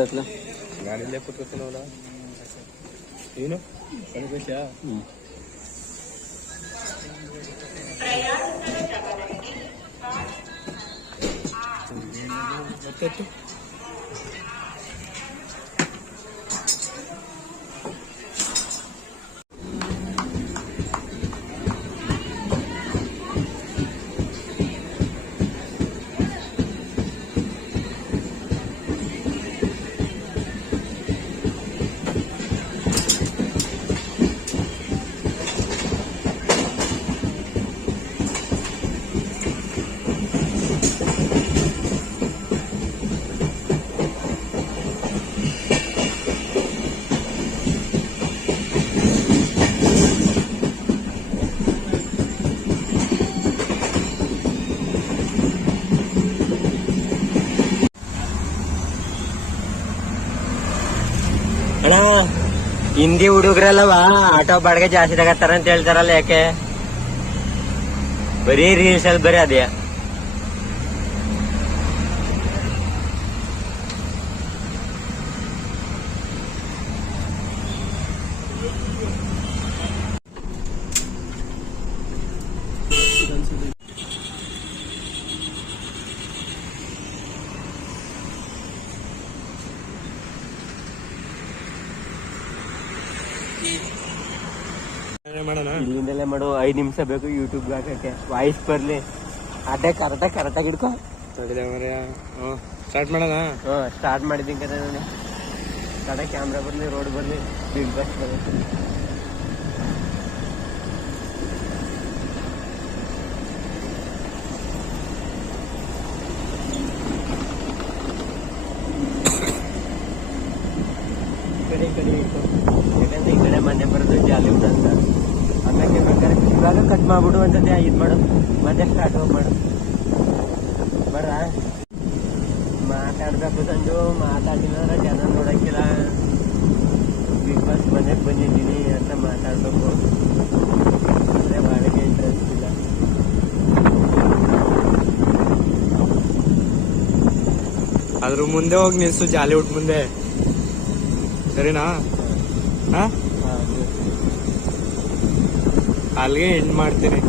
ఎట్లా గాడి లేకపోతే నేను సరిపోయా ఎత్తు. ಹಿಂದಿ ಹುಡುಗರಲ್ಲವ? ಆಟೋ ಬಾಡಿಗೆ ಜಾಸ್ತಿ ತಗತ್ತಾರ ಅಂತ ಹೇಳ್ತಾರಲ್ಲ ಯಾಕೆ? ಬರೀ ರೀಲ್ಸ್ ಅಲ್ಲಿ ಬರೀ ಅದೇ ಇಲ್ಲಿಂದಲೇ ಮಾಡು ಐದು ನಿಮಿಷ ಬೇಕು ಯೂಟ್ಯೂಬ್ ಹಾಕಕ್ಕೆ. ವಾಯ್ಸ್ ಬರ್ಲಿ. ಅದೇ ಕರೆಕ್ಟಾಗಿ ಕರೆಕ್ಟಾಗಿ ಹಿಡ್ಕೊ. ಸ್ಟಾರ್ಟ್ ಮಾಡೋಣ? ಹ್ಞೂ ಸ್ಟಾರ್ಟ್ ಮಾಡಿದ್ದೀನಿ ಕರೆ ನಾನು. ಕಡೆ ಕ್ಯಾಮ್ರಾ ಬರಲಿ ರೋಡ್ ಬರಲಿ ಬಿಗ್ ಬಸ್ ಬರಲಿ. ಕಡೆ ಕಡೆ. ಮನೆ ಬರೋದು ಜಾಲಿ ಅಂತ. ಆಮೇಲೆ ಬೇಕಾದ್ರೆ ಇವಾಗ ಕಟ್ ಮಾಡ್ಬಿಡು ಅಂತಂದೆ ಇದು ಮಾಡು. ಮತ್ತೆ ಸ್ಟಾರ್ಟ್ ಹೋಗಿ ಮಾಡು. ಬರ? ಮಾತಾಡ್ಬೇಕು ತಂದು ಮಾತಾಡಿಲ್ಲ ಜನ ನೋಡೋಕ್ಕಿಲ್ಲ. ಬಿಗ್ ಬಾಸ್ ಮನೆಗೆ ಬಂದಿದ್ದೀನಿ ಅಂತ ಮಾತಾಡ್ಬೇಕು. ಅಂದ್ರೆ ಬಾಡಿಗೆ ಇಂಟ್ರೆಸ್ಟ್ ಇಲ್ಲ. ಅದ್ರ ಮುಂದೆ ಹೋಗಿ ನಿಲ್ಸು ಜಾಲಿವುಡ್ ಮುಂದೆ. ಸರಿನಾ? ಹಾ ಹೌದು. ಅಲ್ಲಿಗೆ ಎಂಡ್ ಮಾಡ್ತೀನಿ.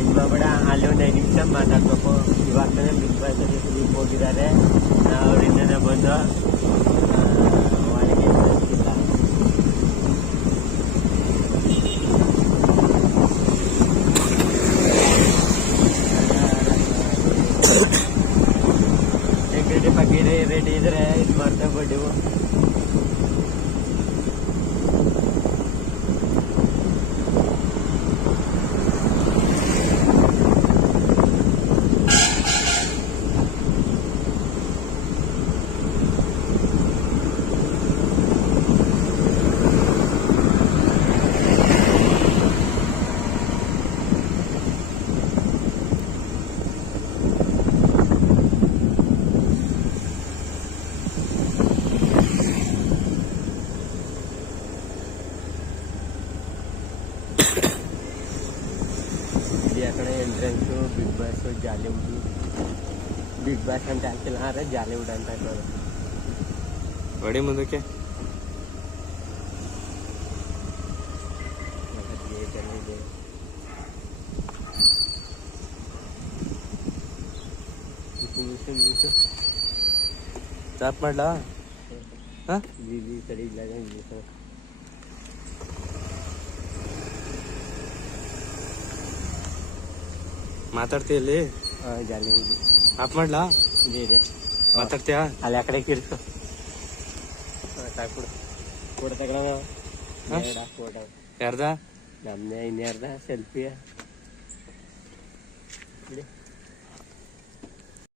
ಎಂಡ್ ಮಾಡ್ಬೇಡ, ಅಲ್ಲಿ ಒಂದು ಐದು ನಿಮಿಷ ಮಾತಾಡ್ಬೇಕು. ಇವಾಗ ತಾನೇ ಬಿಗ್ ಬಾಸ್ ಅಲ್ಲಿ ಹೋಗಿದ್ದಾರೆ. ಅವರಿಂದನೇ ಬಂದು ಒಳಗೆ ಇಲ್ಲ ಸೆಕ್ಯೂರಿಟಿ ಬಗ್ಗೆ ರೆಡಿ ಇದ್ರೆ ಇದು ಮಾಡ್ತಾ ಬಿಟ್ಟಿವು आपल्याकडे एंट्रन्स बिग बॉस जालेवूड बिग बॉस आणि त्यांचे लहान आहे जालेवूड आणि त्या करत वडे म्हणतो काय चाप म्हटला हा. जी जी कडी लागेल ಮಾತಾಡ್ತೀಯ ಇಲ್ಲಿ? ಜಾಲಿವುಡ್ ಆಫ್ ಮಾಡ್ಲಾ? ಇದೆ ಇದೆ. ಮಾತಾಡ್ತೀಯಾ? ಅಲ್ಲಿ ಆ ಕಡೆ ಕಿರ್ತು ಸಾಕು ಫೋಟೋ? ಬೇಡ ಫೋಟೋ ಯಾರ್ದ? ನಮ್ಮನೆ ಇನ್ಯಾರ್ದ? ಸೆಲ್ಫಿಯ